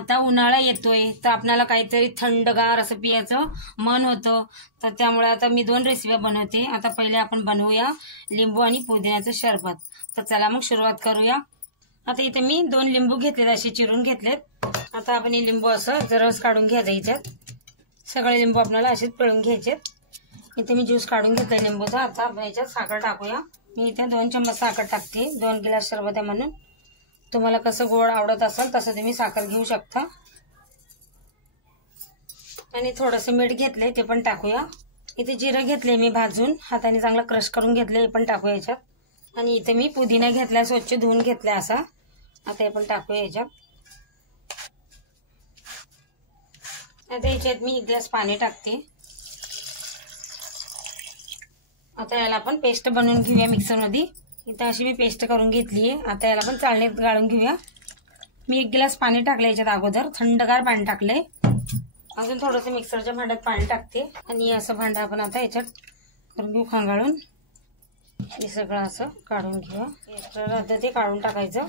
आता उन्हाळा येतोय तर आपल्याला काहीतरी थंडगार असं पियाचं मन होतं, तर त्यामुळे आता मी 2 रेसिपी बनवते। आता पहिले आपण बनवूया लिंबू आणि पुदिन्याचं सरबत। तर चला मग सुरुवात करूया। आता इथे मी 2 लिंबू घेतलेत, असे चिरून घेतलेत। आता आपण हे लिंबू असं रस काढून घ्यायचा। याच्यात सगळे लिंबू आपल्याला असेच पिळून घ्यायचे। इथे मी ज्यूस काढून घेतलाय लिंबूचा। आता आपण याच्यात साखर टाकूया। मी इथे 2 चम्मच साखर टाकते, 2 गिलास सरबत आहे म्हणून। तुम्हाला कसं गोड आवडत असेल तसं तुम्ही साखर घेऊ शकता। आणि थोडंसं मीठ घेतले, ते पण टाकूया। इथे जिरं घेतले मी भाजून, हाताने चांगलं क्रश करून घेतले, हे पण टाकूया याच्यात। आणि इथे मी पुदिना घेतलाय, स्वच्छ धुवून घेतलाय असा। आता हे पण टाकूया याच्यात। आता याच्यात मी 1 ग्लास पाणी टाकते। आता याला आपण पेस्ट बनवून घेऊया मिक्सर मध्ये। इथे अशी मी पेस्ट करून घेतली आहे। आता याला आपण चाळणीत गाळून घेऊया। मी 1 ग्लास पाणी टाकले याच्यात अगोदर, थंडगार पाणी टाकले। अजून थोडंसं मिक्सरच्या भांड्यात पाणी टाकते आणि असं भांडं आपण आता याच्यात करून घेऊ खांगाळून। हे सगळं असं काढून घेऊया, एक्स्ट्रा राहतं ते काढून टाकायचं।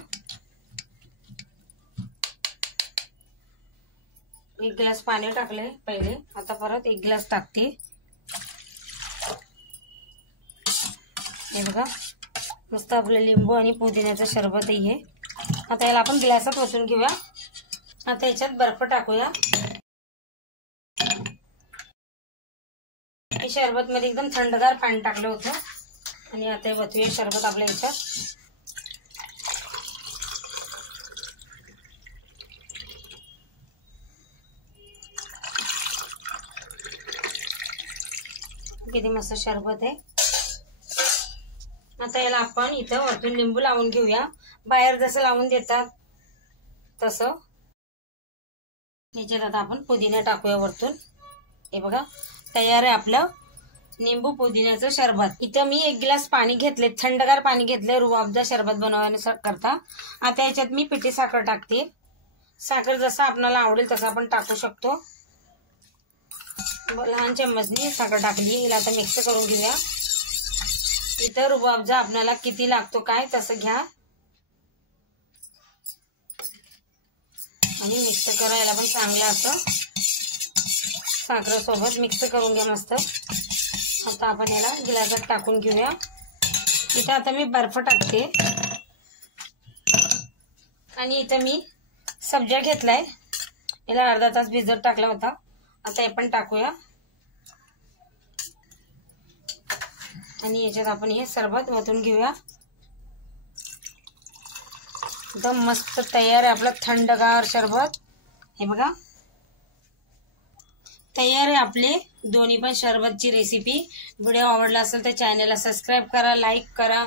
1 ग्लास पाणी टाकले पहिले, आता परत 1 ग्लास टाकते। हे बघा, मस्त आपलं लिंबू आणि पुदिन्याचं सरबत आहे। आता याला आपण ग्लासात ओतून घेऊया। आता याच्यात बर्फ टाकूया। हे सरबत मध्ये एकदम थंडगार पाणी टाकलं होतं आणि आता हे ओतूया सरबत आपल्या याच्यात। किती मस्त सरबत आहे। आता याला आपण इथं वरतून लिंबू लावून घेऊया, बाहेर जसं लावून देतात तसं। याच्यात आता आपण पुदिना टाकूया वरतून। हे बघा, तयार आहे आपलं लिंबू पुदिन्याचं सरबत। इथं मी 1 ग्लास पाणी घेतले, थंडगार पाणी घेतले रुअफजा सरबत बनवण्याकरता। आता याच्यात मी पिठी साखर टाकते। साखर जसं आपल्याला आवडेल तसं आपण टाकू शकतो। लहान चम्मचनी साखर टाकली, हिला आता मिक्स करून घेऊया। इथं रुअफजा आपल्याला किती लागतो काय तसं घ्या आणि मिक्स करायला पण चांगलं असं साखरेसोबत मिक्स करून घ्या मस्त। आता आपण याला गिलासात टाकून घेऊया। इथं आता मी बर्फ टाकते आणि इथं मी सब्जा घेतलाय, याला अर्धा तास भिजत टाकला होता। आता हे पण टाकूया आणि याच्यात आपण हे सरबत ओतून घेऊया। एकदम मस्त तयार आहे आपलं थंडगार सरबत। हे बघा, तयार आहे आपले दोन्ही पण सरबतची रेसिपी। व्हिडिओ आवडला असेल तर चॅनलला सबस्क्राईब करा, लाईक करा।